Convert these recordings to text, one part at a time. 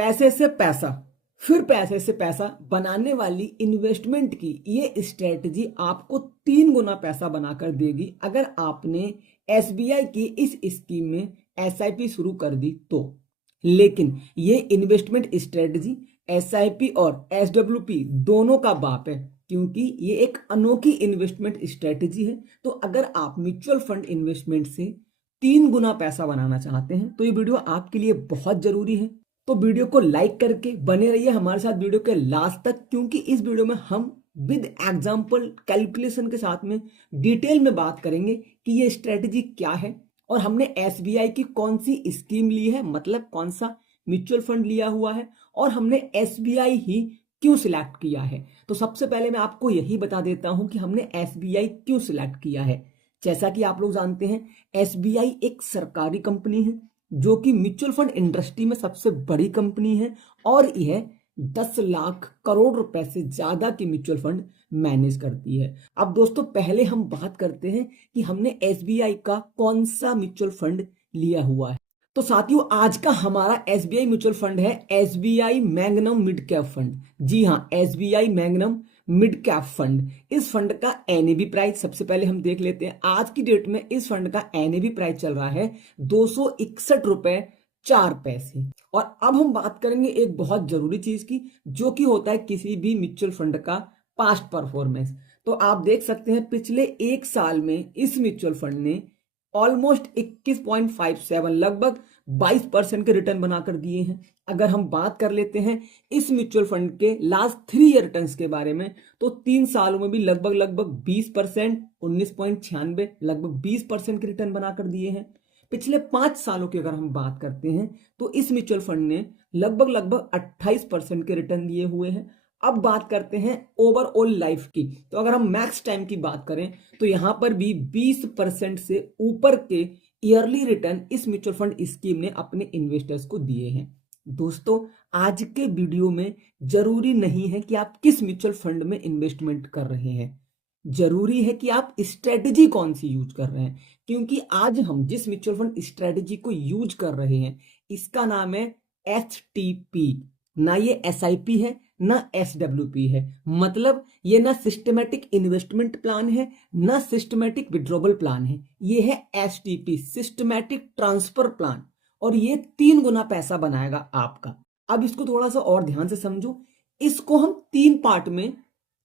पैसे से पैसा फिर पैसे से पैसा बनाने वाली इन्वेस्टमेंट की ये स्ट्रेटजी आपको 3 गुना पैसा बनाकर देगी अगर आपने एसबीआई की इस स्कीम में एसआईपी शुरू कर दी तो। लेकिन ये इन्वेस्टमेंट स्ट्रेटजी एसआईपी और एसडब्ल्यूपी दोनों का बाप है, क्योंकि ये एक अनोखी इन्वेस्टमेंट स्ट्रेटजी है। तो अगर आप म्यूचुअल फंड इन्वेस्टमेंट से 3 गुना पैसा बनाना चाहते हैं तो ये वीडियो आपके लिए बहुत जरूरी है। तो वीडियो को लाइक करके बने रहिए हमारे साथ वीडियो के लास्ट तक, क्योंकि इस वीडियो में हम विद एग्जाम्पल कैलकुलेशन के साथ में डिटेल में बात करेंगे कि ये स्ट्रेटजी क्या है और हमने एसबीआई की कौन सी स्कीम ली है, मतलब कौन सा म्यूचुअल फंड लिया हुआ है और हमने एसबीआई ही क्यों सिलेक्ट किया है। तो सबसे पहले मैं आपको यही बता देता हूं कि हमने एसबीआई क्यों सिलेक्ट किया है। जैसा कि आप लोग जानते हैं, एसबीआई एक सरकारी कंपनी है जो कि म्यूचुअल फंड इंडस्ट्री में सबसे बड़ी कंपनी है और यह 10 लाख करोड़ रुपए से ज्यादा की म्यूचुअल फंड मैनेज करती है। अब दोस्तों पहले हम बात करते हैं कि हमने एसबीआई का कौन सा म्यूचुअल फंड लिया हुआ है। तो साथियों आज का हमारा एसबीआई म्यूचुअल फंड है SBI magnum mid cap fund. जी हाँ, SBI magnum mid cap fund. इस फंड का एनएबी प्राइस सबसे पहले हम देख लेते हैं। आज की डेट में इस फंड का एनएबी प्राइस चल रहा है 261 रुपए 4 पैसे। और अब हम बात करेंगे एक बहुत जरूरी चीज की, जो कि होता है किसी भी म्यूचुअल फंड का पास्ट परफॉर्मेंस। तो आप देख सकते हैं पिछले एक साल में इस म्यूचुअल फंड ने ऑलमोस्ट 21.57 लगभग 22% के रिटर्न बनाकर दिए हैं। अगर हम बात कर लेते हैं इस म्यूचुअल फंड के लास्ट 3 ईयर रिटर्न्स के बारे में, तो 3 सालों में भी लगभग 20%, 19.96 लगभग 20% के रिटर्न बनाकर दिए हैं। पिछले 5 सालों की अगर हम बात करते हैं तो इस म्यूचुअल फंड ने लगभग 28% के रिटर्न दिए हुए हैं। अब बात करते हैं ओवरऑल लाइफ की। तो अगर हम मैक्स टाइम की बात करें तो यहां पर भी 20% से ऊपर के ईयरली रिटर्न इस म्यूचुअल फंड स्कीम ने अपने इन्वेस्टर्स को दिए हैं। दोस्तों आज के वीडियो में जरूरी नहीं है कि आप किस म्यूचुअल फंड में इन्वेस्टमेंट कर रहे हैं, जरूरी है कि आप स्ट्रेटजी कौन सी यूज कर रहे हैं। क्योंकि आज हम जिस म्यूचुअल फंड स्ट्रेटजी को यूज कर रहे हैं इसका नाम है एचटीपी। ना ये एसआईपी है ना एसडब्ल्यूपी है, मतलब ये ना सिस्टमैटिक इन्वेस्टमेंट प्लान है ना सिस्टमैटिक विड्रॉबल प्लान है। ये है एसटीपी, सिस्टमैटिक ट्रांसफर प्लान, और ये 3 गुना पैसा बनाएगा आपका। अब इसको थोड़ा सा और ध्यान से समझो। इसको हम 3 पार्ट में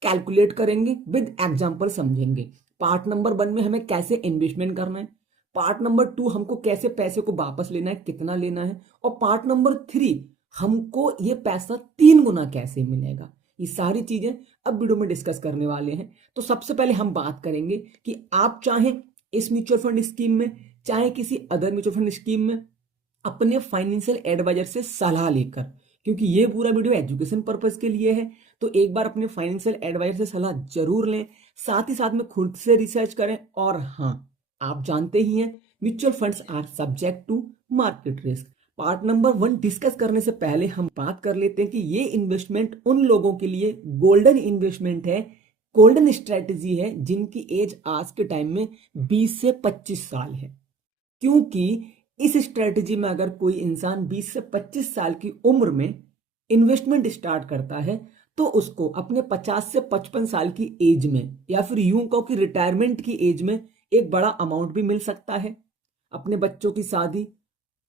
कैलकुलेट करेंगे, विद एग्जांपल समझेंगे। पार्ट नंबर 1 में हमें कैसे इन्वेस्टमेंट करना है, पार्ट नंबर 2 हमको कैसे पैसे को वापस लेना है, कितना लेना है, और पार्ट नंबर 3 हमको ये पैसा 3 गुना कैसे मिलेगा। ये सारी चीजें अब वीडियो में डिस्कस करने वाले हैं। तो सबसे पहले हम बात करेंगे कि आप चाहे इस म्यूचुअल फंड स्कीम में चाहे किसी अदर म्यूचुअल फंड स्कीम में अपने फाइनेंशियल एडवाइजर से सलाह लेकर, क्योंकि ये पूरा वीडियो एजुकेशन पर्पज के लिए है, तो एक बार अपने फाइनेंशियल एडवाइजर से सलाह जरूर लें। साथ ही साथ में खुद से रिसर्च करें। और हाँ, आप जानते ही हैं mutual funds are subject to market risk. Part number 1 discuss करने से पहले हम बात कर लेते हैं कि ये इन्वेस्टमेंट उन लोगों के लिए गोल्डन इन्वेस्टमेंट है, गोल्डन स्ट्रेटजी है जिनकी एज आज के टाइम में 20 से 25 साल है। क्योंकि इस स्ट्रेटजी में अगर कोई इंसान 20 से 25 साल की उम्र में इन्वेस्टमेंट स्टार्ट करता है तो उसको अपने 50 से 55 साल की एज में, या फिर यूं कहो कि रिटायरमेंट की एज में, एक बड़ा अमाउंट भी मिल सकता है अपने बच्चों की शादी,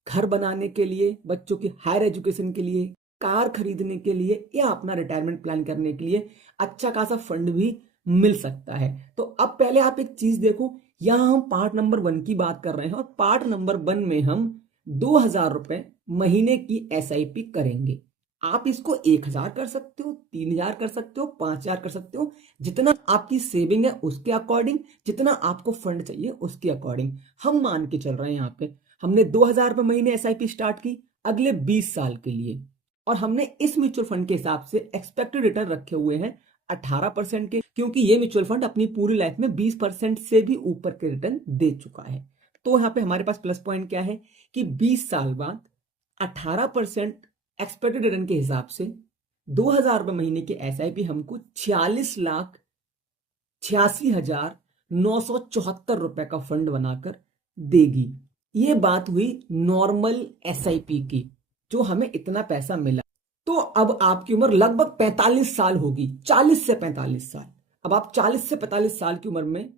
घर बनाने के लिए, बच्चों की हायर एजुकेशन के लिए, कार खरीदने के लिए, या अपना रिटायरमेंट प्लान करने के लिए अच्छा खासा फंड भी मिल सकता है। तो अब पहले आप एक चीज देखो, यहां हम पार्ट नंबर 1 की बात कर रहे हैं और पार्ट नंबर 1 में हम 2000 रुपए महीने की एसआईपी करेंगे। आप इसको 1000 कर सकते हो, 3000 कर सकते हो, 5000 कर सकते हो, जितना आपकी सेविंग है उसके अकॉर्डिंग, जितना आपको फंड चाहिए उसके अकॉर्डिंग। हम मान के चल रहे हैं यहाँ पे हमने 2000 रुपए महीने एसआईपी स्टार्ट की अगले 20 साल के लिए, और हमने इस म्यूचुअल फंड के हिसाब से एक्सपेक्टेड रिटर्न रखे हुए हैं 18% के, क्योंकि ये म्यूचुअल फंड अपनी पूरी लाइफ में 20% से भी ऊपर के रिटर्न दे चुका है। तो यहाँ पे हमारे पास प्लस पॉइंट क्या है कि 20 साल बाद 18% एक्सपेक्टेड रिटर्न के हिसाब से 2000 रुपए महीने की एसआईपी हमको 46,86,974 रुपए का फंड बनाकर देगी। ये बात हुई नॉर्मल एसआईपी की। जो हमें इतना पैसा मिला। तो अब आपकी उम्र लगभग 45 साल होगी, 40 से 45 साल। अब आप 40 से 45 साल की उम्र में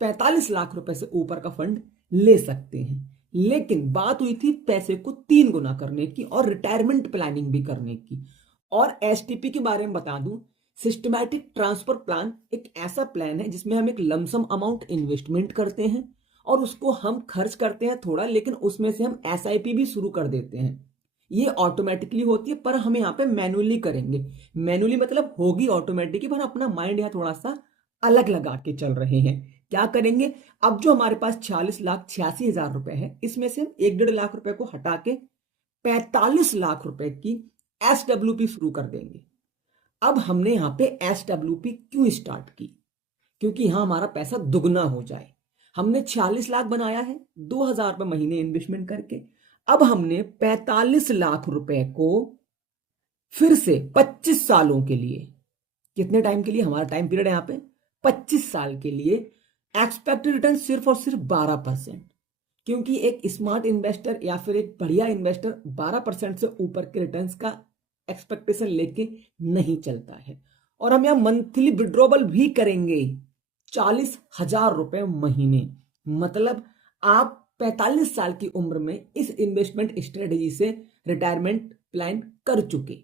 45 लाख रुपए से ऊपर का फंड ले सकते हैं। लेकिन बात हुई थी पैसे को 3 गुना करने की और रिटायरमेंट प्लानिंग भी करने की। और एसटीपी के बारे में बता दूं, सिस्टमैटिक ट्रांसफर प्लान एक ऐसा प्लान है जिसमें हम एक लमसम अमाउंट इन्वेस्टमेंट करते हैं और उसको हम खर्च करते हैं थोड़ा, लेकिन उसमें से हम एसआईपी भी शुरू कर देते हैं। ये ऑटोमेटिकली होती है, पर हम यहाँ पे मैनुअली करेंगे। मैनुअली मतलब होगी ऑटोमेटिकली, पर अपना माइंड यहाँ थोड़ा सा अलग लगा के चल रहे हैं। क्या करेंगे, अब जो हमारे पास 46,86,000 रुपए है, इसमें से हम 1.5 लाख रुपए को हटा के 45 लाख रुपए की एसडब्ल्यूपी शुरू कर देंगे। अब हमने यहाँ पे एसडब्ल्यूपी क्यों स्टार्ट की, क्योंकि यहां हमारा पैसा दुगना हो जाए। हमने 46 लाख बनाया है 2,000 रुपए महीने इन्वेस्टमेंट करके। अब हमने 45 लाख रुपए को फिर से 25 सालों के लिए, कितने टाइम के लिए, हमारा टाइम पीरियड है यहाँ पे 25 साल के लिए, एक्सपेक्टेड रिटर्न सिर्फ और सिर्फ 12%। क्योंकि एक स्मार्ट इन्वेस्टर या फिर एक बढ़िया इन्वेस्टर 12% से ऊपर के रिटर्न्स का एक्सपेक्टेशन लेके नहीं चलता है। और हम यहाँ मंथली विड्रॉबल भी करेंगे 40,000 रुपए महीने। मतलब आप 45 साल की उम्र में इस इन्वेस्टमेंट स्ट्रेटेजी से रिटायरमेंट प्लान कर चुके।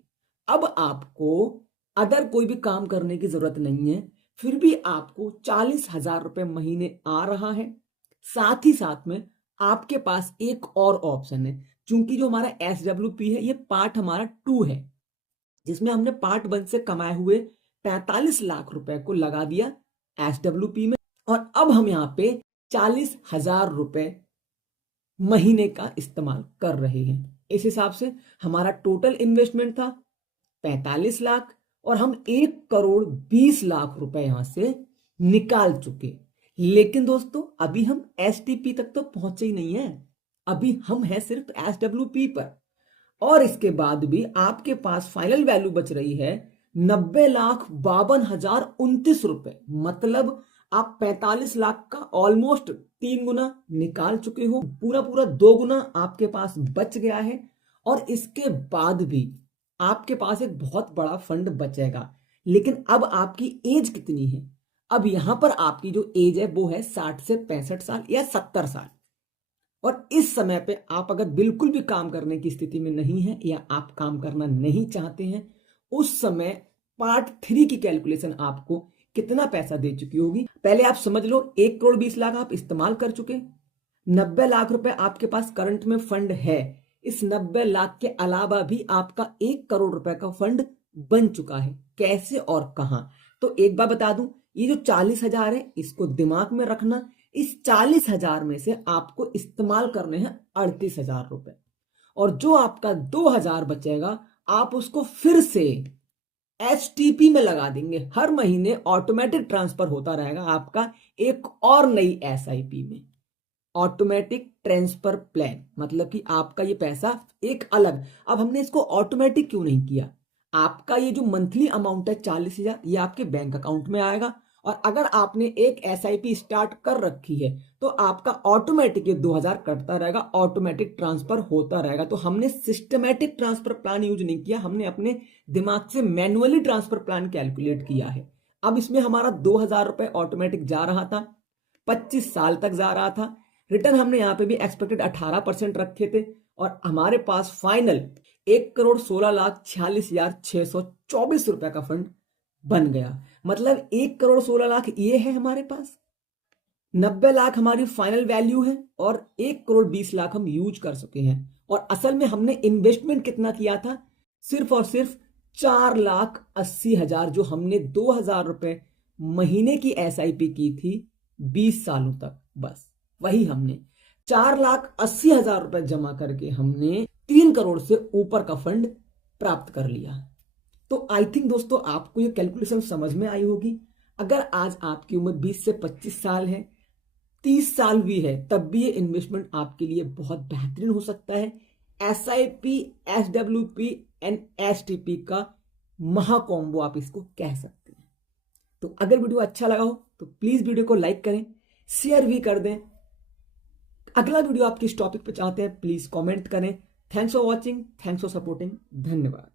अब आपको अदर कोई भी काम करने की जरूरत नहीं है, फिर भी आपको 40,000 रुपए महीने आ रहा है। साथ ही साथ में आपके पास एक और ऑप्शन है, चूंकि जो हमारा एसडब्ल्यूपी है ये पार्ट हमारा 2 है, जिसमें हमने पार्ट 1 से कमाए हुए 45 लाख रुपए को लगा दिया एसडब्ल्यूपी में, और अब हम यहाँ पे 40,000 रुपए महीने का इस्तेमाल कर रहे हैं। इस हिसाब से हमारा टोटल इन्वेस्टमेंट था 45 लाख और हम 1,20,00,000 रुपए यहां से निकाल चुके। लेकिन दोस्तों अभी हम एसटीपी तक तो पहुंचे ही नहीं है, अभी हम हैं सिर्फ एसडब्ल्यूपी पर। और इसके बाद भी आपके पास फाइनल वैल्यू बच रही है 90,52,029 रुपए। मतलब आप 45 लाख का ऑलमोस्ट 3 गुना निकाल चुके हो, पूरा पूरा 2 गुना आपके पास बच गया है। और इसके बाद भी आपके पास एक बहुत बड़ा फंड बचेगा। लेकिन अब आपकी एज कितनी है, अब यहां पर आपकी जो एज है वो है 60 से 65 साल या 70 साल। और इस समय पे आप अगर बिल्कुल भी काम करने की स्थिति में नहीं है या आप काम करना नहीं चाहते हैं, उस समय पार्ट 3 की कैलकुलेशन आपको कितना पैसा दे चुकी होगी। पहले आप समझ लो 1,20,00,000 आप इस्तेमाल कर चुके, 90 लाख रुपए आपके पास करंट में फंड है। इस 90 लाख के अलावा भी आपका 1 करोड़ रुपए का फंड बन चुका है। कैसे और कहां, तो एक बार बता दूं, ये जो 40,000 है इसको दिमाग में रखना। इस 40,000 में से आपको इस्तेमाल करने हैं 38,000 रुपए, और जो आपका 2,000 बचेगा आप उसको फिर से एसटीपी में लगा देंगे। हर महीने ऑटोमेटिक ट्रांसफर होता रहेगा आपका एक और नई एसआईपी में, ऑटोमेटिक ट्रांसफर प्लान। मतलब कि आपका ये पैसा एक अलग, अब हमने इसको ऑटोमेटिक क्यों नहीं किया, आपका ये जो मंथली अमाउंट है 40,000 ये आपके बैंक अकाउंट में आएगा। और अगर आपने एक एसआईपी स्टार्ट कर रखी है तो आपका ऑटोमेटिक ये 2,000 कटता रहेगा, ऑटोमेटिक ट्रांसफर होता रहेगा। तो हमने सिस्टमैटिक ट्रांसफर प्लान यूज नहीं किया, हमने अपने दिमाग से मैनुअली ट्रांसफर प्लान कैलकुलेट किया है। अब इसमें हमारा 2,000 रुपए ऑटोमेटिक जा रहा था, 25 साल तक जा रहा था। रिटर्न हमने यहाँ पे भी एक्सपेक्टेड 18% रखे थे, और हमारे पास फाइनल 1,16,46,624 रुपए का फंड बन गया। मतलब 1,16,00,000 ये है हमारे पास, 90 लाख हमारी फाइनल वैल्यू है, और 1,20,00,000 हम यूज कर चुके हैं। और असल में हमने इन्वेस्टमेंट कितना किया था, सिर्फ और सिर्फ 4,80,000, जो हमने 2,000 रुपए महीने की एसआईपी की थी 20 सालों तक, बस वही हमने 4,80,000 रुपए जमा करके हमने 3 करोड़ से ऊपर का फंड प्राप्त कर लिया। तो आई थिंक दोस्तों आपको ये कैलकुलेशन समझ में आई होगी। अगर आज आपकी उम्र 20 से 25 साल है, 30 साल भी है, तब भी ये इन्वेस्टमेंट आपके लिए बहुत बेहतरीन हो सकता है। एसआईपी, एसडब्ल्यूपी एंड एसटीपी का महा कॉम्बो आप इसको कह सकते हैं। तो अगर वीडियो अच्छा लगा हो तो प्लीज वीडियो को लाइक करें, शेयर भी कर दें। अगला वीडियो आप किस टॉपिक पे चाहते हैं प्लीज कमेंट करें। Thanks for watching, thanks for supporting, धन्यवाद।